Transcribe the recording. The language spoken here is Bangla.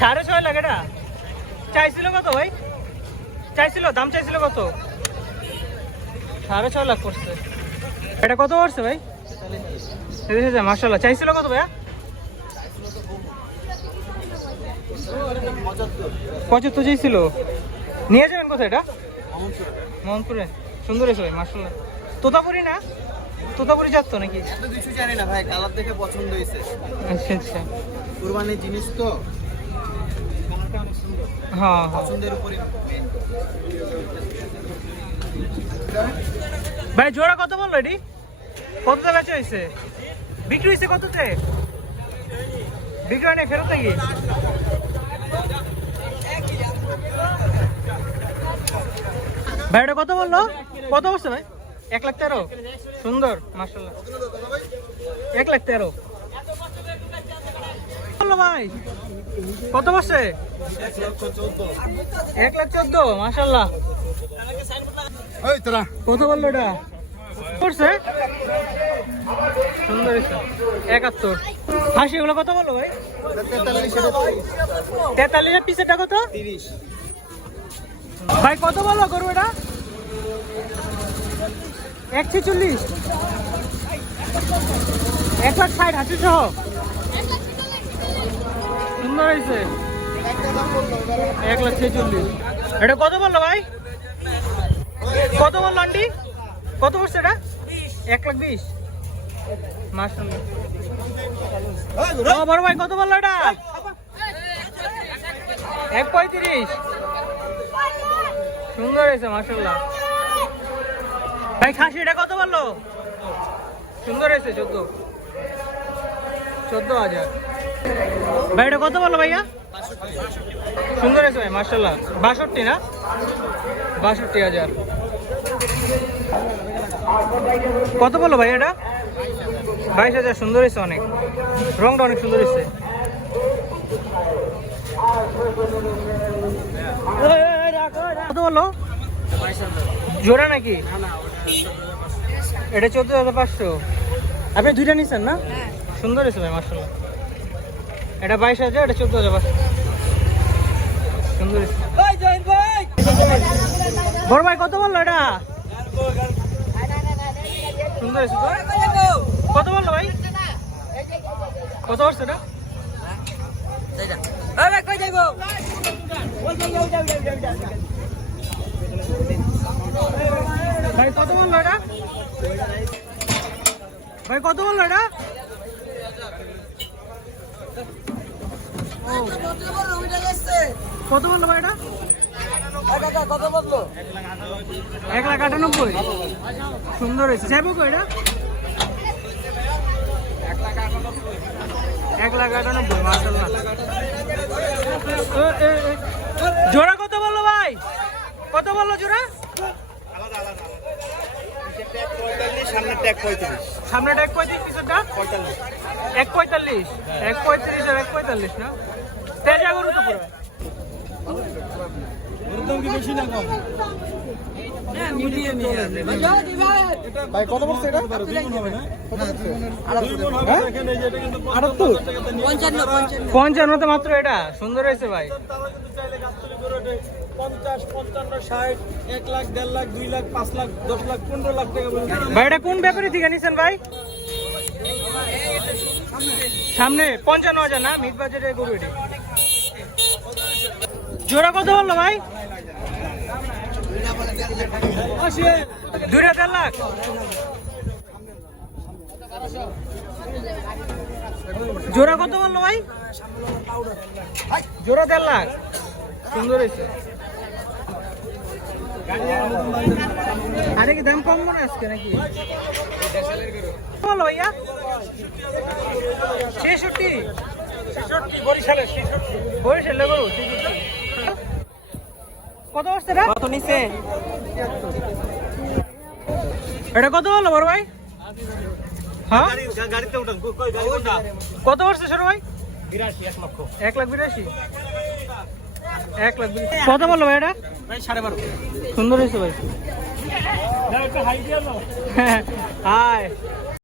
6.5 লাখ এটা চাইছিল কত ভাই? চাইছিল দাম চাইছিল কত? 6.5 লাখ পড়ছে। এটা কত পড়ছে ভাই? 30,000। মাশাআল্লাহ। চাইছিল কত ভাইয়া? 75 চাইছিল। নিয়ে যাবেন কোথায় এটা? মোহনপুরে। সুন্দর হয়েছে ভাই মাশাআল্লাহ। তোতাপুরি না? তোতাপুরি জাত তো নাকি? এত কিছু জানি না ভাই, কালার দেখে পছন্দ হয়েছে। আচ্ছা আচ্ছা। কুরবানির জিনিস তো, কালারটা অনেক সুন্দর। হ্যাঁ পছন্দের উপরে। ভাই জোড়া কত বললো এটি? কততে বেচা হয়েছে? বিক্রি হয়েছে কততে? বিক্রি হয় না, ফেরত নাকি? ভাই এটা কত বললো? কত বলছে ভাই? 1,13,000। সুন্দর মাশাআল্লাহ। 1,13,000 বললো ভাই। কত বলছে? 1,14,000 মাশাআল্লাহ। কত বললো এটা? করছে সুন্দর 71। হাসি এগুলো কত বললো ভাই? 43 পিসেরটা কত? 30। ভাই কত বললো গরু এটা? 146। 1,60,000 হাসি সহ। সুন্দর হয়েছে। 1,46,000। এটা কত বললো ভাই? কত বললো আন্টি? কত পড়ছে এটা? 1,20,000 মাশাআল্লাহ। বড় ভাই কত বললো এটা? 1,35,000। সুন্দর হয়েছে মাশাআল্লাহ। ভাই খাসি এটা কত বললো? সুন্দর হয়েছে 14,000। ভাই এটা কত বললো ভাইয়া? সুন্দর হয়েছে ভাই মাশাআল্লাহ। 62 না? 62,000। কত বললো ভাই এটা? 22,000। সুন্দর হয়েছে অনেক, রংটা অনেক সুন্দর হয়েছে। কত বললো? জোড়া নাকি? এটা 14,500। আপনি দুইটা নিচ্ছেন না? সুন্দর হয়েছে ভাই মাশাআল্লাহ। এটা 22,000, এটা 14,500। সুন্দর হয়েছে। বড় ভাই কত বললো এটা? সুন্দর হয়েছে। কত বললো ভাই? কত বলছে এটা? ভাই কত বললো এটা? ভাই কত বললো এটা? কত বললো ভাই এটা? কত বললো? 1,98,000। সুন্দর হয়েছে। যাবো কো এটা? 1,98,000 মাশাআল্লাহ। জোড়া কত বললো ভাই? কত বললো জোড়া? সামনে ট্যাগ 35। সামনে ট্যাগ 35, পিছনটা 45। 1,45,000। 1,35,000 আর 1,45,000 না? তেজা গরু তো পুরো। বেশি না কম? ভাই কত বলছে এটা? 55 মাত্র এটা। সুন্দর হয়েছে ভাই। 50, 55, 60, 1 লাখ, 1.5 লাখ, 2 লাখ, 5 লাখ, 10 লাখ, 15 লাখ টাকা পর্যন্ত। ভাই এটা কোন ব্যাপারে থেকে নিছেন ভাই? সামনে 55,000 না? মিড বাজারের গরু এটা। জোড়া কত বললো ভাই? 2.5 লাখ। জোড়া কত বললো ভাই? জোড়া 1.5 লাখ। সুন্দর হয়েছে। আরে কি দাম কম মনে আজকে নাকি? বলো ভাইয়া 66। বরিশালের 66। বরিশালের গরু 66। কত বসছে এটা? কত নিছে? এটা কত বললো বড় ভাই? হ্যাঁ গাড়িতে উঠান, কই গাড়ি কোনটা? কত বসছে ছোট ভাই? 82, 1 লক্ষ। 1,82,000। 1,82,000। কত বললো ভাই এটা? ভাই 12.5। সুন্দর হয়েছে ভাই। হাই